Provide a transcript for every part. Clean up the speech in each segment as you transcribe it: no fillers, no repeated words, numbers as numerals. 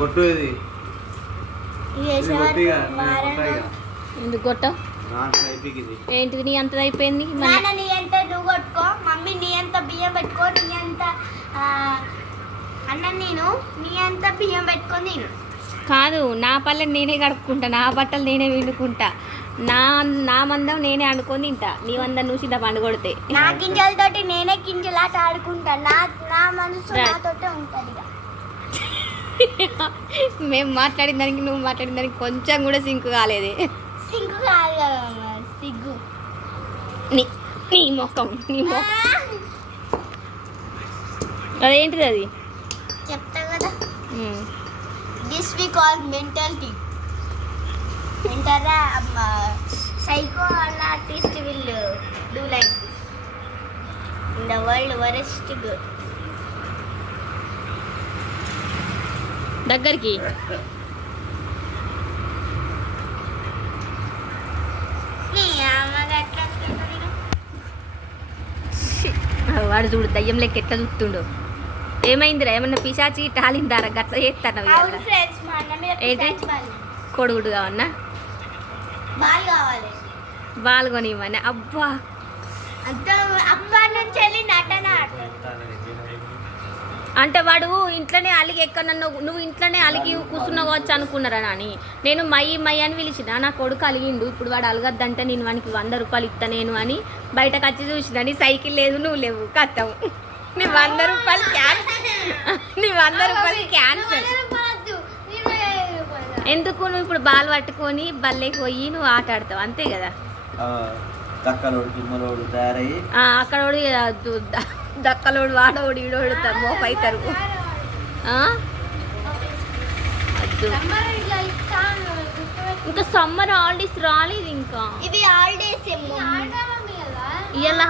కొట్టు ఇది ఎందుకు కొట్టావు? ఏంటిది నీ అంత అయిపోయింది? నీ ఎంత నువ్వు కొట్టుకో, మమ్మీ నీ ఎంత బియ్యం పెట్టుకో, నీ ఎంత అన్నం నేను, నీ ఎంత బియ్యం పెట్టుకొని నేను. కాదు, నా పళ్ళని నేనే కడుక్కుంటా, నా బట్టలు నేనే విండుకుంటా, నా మందం నేనే అనుకొని తింటా. నీ మందం నువ్వు సిద్ధ పండు కొడితే నా గింజలతోటి నేనే గింజలాట ఆడుకుంటా. నా మనసు నాతోటే ఉంటుంది. మేము మాట్లాడిన దానికి నువ్వు మాట్లాడిన దానికి కొంచెం కూడా సింకు కాలేదే. సింకు కాదు కదా, సిగ్గు. నీ మొక్కం అదేంటిది? అది చెప్తా కదా. This we call mentality. ఏంటారా psycho artist will do like this in the world worst girl. దగ్గరికి వాడు చూడు దయ్యం లెక్క ఎట్లా చూస్తుండు. ఏమైందిరా? ఏమన్నా పిశాచి టాలిందారా? గట్ల చేస్తాను. ఏంటి కొడుగుడు కావన్నా? బాల్ కొనివ్వని. అబ్బా అంటే వాడు ఇంట్లోనే అలిగి ఎక్కడ నువ్వు ఇంట్లోనే అలిగి కూర్చున్నావచ్చు అనుకున్నారా నాని? నేను మయ్యి అని పిలిచిన, నా కొడుకు అలిగిండు, ఇప్పుడు వాడు అలగద్దంటే నేను వానికి 100 రూపాయలు ఇస్తా నేను అని బయటకు వచ్చి చూసిన. నీ సైకిల్ లేదు, నువ్వు లేవు, కట్టవు. నీ 100 రూపాయలు క్యాన్సల్. ఎందుకు? నువ్వు ఇప్పుడు బాల్ పట్టుకొని బల్లెకి పోయి నువ్వు ఆట ఆడతావు, అంతే కదా? అక్కడ దక్కలోడు వాడోడు ఈడోడు మోపైతారు. ఇంకా సమ్మర్ హాలిడేస్ రాలేదు. ఇంకా ఇది హాలిడేస్ ఇవాళ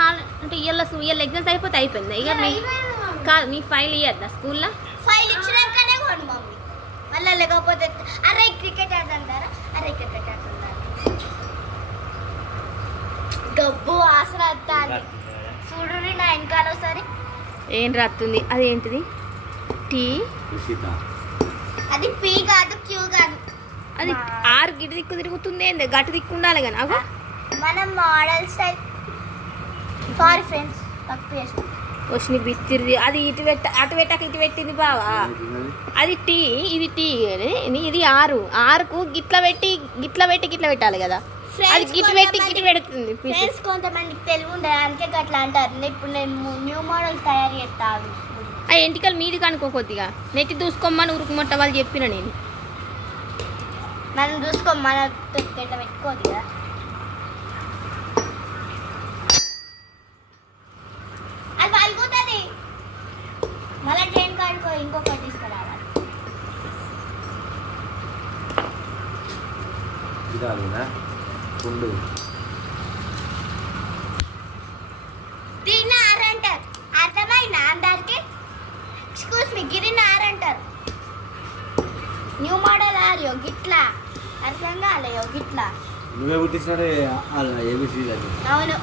అంటే ఇవాళ ఎగ్జామ్స్ అయిపోతే అయిపోయింది ఇక. కాదు, మీ ఫైల్ ఇవ్వద్దా స్కూల్లో? ఫైల్ ఇచ్చినాకనే కొను మమ్మీ. మళ్ళీ లేకపోతే అరే క్రికెట్ ఆడుతుంటారా, అరే క్రికెట్ ఆడుతుంటారా, గబ్బు ఆసరా చూడు నా వెనకాల ఒకసారి. ఏం రాస్తుంది? అదేంటిది? టీ. అది పీ కాదు, క్యూ కాదు. అది ఆరు గిటి దిక్కు తిరుగుతుంది. ఏంది గట్టు దిక్కు ఉండాలి కానీ. అగో మనం మోడల్ స్టైల్. సారీ ఫ్రెండ్స్, తప్పు చేసాం. వచ్చిన బిత్తిరిది. అది ఇటు అటు పెట్టాక ఇటు పెట్టింది బావా. అది టీ, ఇది టీ. ఇది ఆరుకు గిట్ల పెట్టి గిట్ల పెట్టాలి కదా. అది గిట్టు పెట్టి గిట్టు పెడుతుంది. ఫ్రెండ్స్ కొంతమందికి తెలివి ఉండదు, అందుకే అట్లా అంటారు. ఇప్పుడు నేను న్యూ మోడల్ తయారు చేస్తాను. ఆ ఎంటికలు మీది కనుకో కొద్దిగా నెట్టి దూసుకోమని ఉరుకుమట్ట వాళ్ళు చెప్పిన. నేను మనం చూసుకోమని ఇట్లా పెట్టుకోదు కదా. అది పలుకుతుంది. మళ్ళీ ట్రైన్ కాడుకో ఇంకొకటి తీసుకురావాలి. దీన్ని ఆరంటారు, అర్థమైనా అందరికి? ఎక్స్క్యూజ్ మీ, గిరిని ఆరంటారు. న్యూ మోడల్ ఆరియో గిట్లా, అర్థం కాలేయో గిట్లా. నువ్వే పుట్టించినాడే. అవును,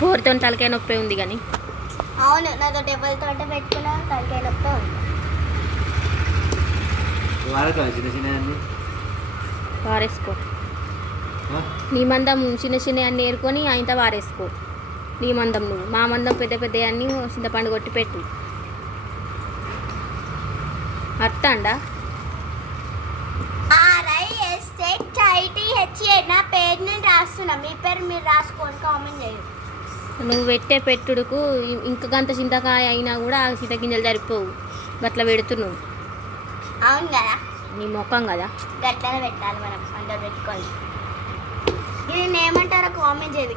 పోరుతో తలకాయ నొప్పి ఉంది కానీ. అవును, నాతో టేబుల్తో పెట్టుకున్నా తలకాయ నొప్పి ఉంది. వారేసుకో. నీ మందం చిన్న చిన్న అన్నీ ఏరుకొని ఆయనతో వారేసుకో. నీ మందం నువ్వు, మా మందం పెద్ద పెద్ద అన్నీ చింతపండు కొట్టి పెట్టు. అర్థండా? RISHITHA నా పేరు నేను రాస్తున్నా, మీ పేరు మీరు రాసుకోండి, కామెంట్ చేయండి. నువ్వు పెట్టే పెట్టుడుకు ఇంక గంత చింతకాయ అయినా కూడా చింతగింజలు సరిపోవు. గట్లా పెడుతున్నావు. అవును కదా, నీ ముఖం కదా. గట్లనే పెట్టాలి మనం, అందరు పెట్టుకోండి. ఇది ఏమంటారో కామెంట్ చేయండి.